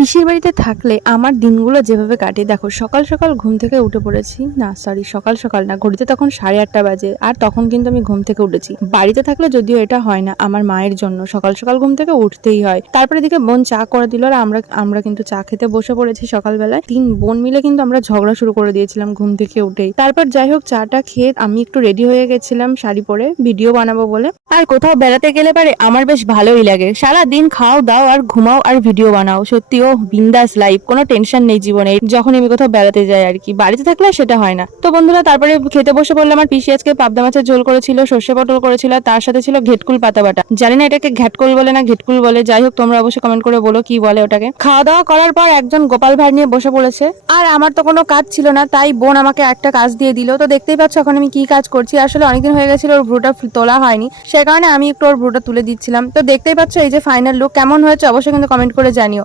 পিসির বাড়িতে থাকলে আমার দিনগুলো যেভাবে কাটে দেখো, সকাল সকাল ঘুম থেকে উঠে পড়েছি, না সরি সকাল সকাল না, ঘড়িতে তখন 8:30 বাজে, আর তখন কিন্তু আমি ঘুম থেকে উঠেছি। বাড়িতে থাকলে যদিও এটা হয় না, আমার মায়ের জন্য সকাল সকাল ঘুম থেকে উঠতেই হয়। তারপরে এদিকে বোন চা করে দিল, আর আমরা কিন্তু চা খেতে বসে পড়েছি। সকালবেলায় 3 বোন মিলে কিন্তু আমরা ঝগড়া শুরু করে দিয়েছিলাম ঘুম থেকে উঠেই। তারপর যাই হোক, চাটা খেয়ে আমি একটু রেডি হয়ে গেছিলাম শাড়ি পরে ভিডিও বানাবো বলে। আর কোথাও বেড়াতে গেলে পারে আমার বেশ ভালোই লাগে, সারা দিন খাও দাও আর ঘুমাও আর ভিডিও বানাও। সত্যি ও বিন্দাস লাইফ, কোনো টেনশন নেই জীবনে যখন আমি কোথাও বেড়াতে যাই আর কি। বাড়িতে থাকলে সেটা হয় না। তো বন্ধুরা, তারপরে খেতে বসে পড়লাম। আমার পিসি আজকে পাবদা মাছের ঝোল করেছিল, সর্ষে পটল করেছিল, আর তার সাথে ছিল ঘেটকুল পাতা বাটা। জানি না এটাকে ঘ্যাটকুল বলে না ঘেটকুল বলে, যাই হোক তোমরা অবশ্যই কমেন্ট করে বলো কি বলে ওটাকে। খাওয়া দাওয়া করার পর একজন গোপাল ভাঁড় নিয়ে বসে পড়েছে, আর আমার তো কোনো কাজ ছিল না, তাই বোন আমাকে একটা কাজ দিয়ে দিল। তো দেখতেই পাচ্ছ এখন আমি কি কাজ করছি। আসলে অনেকদিন হয়ে গেছিল ওর ভ্রুটা তোলা হয়নি, সে কারণে আমি একটু ওর ভ্রুটা তুলে দিচ্ছিলাম। তো দেখতেই পাচ্ছ এই যে ফাইনাল লুক, কেমন হয়েছে অবশ্যই কিন্তু কমেন্ট করে জানিও।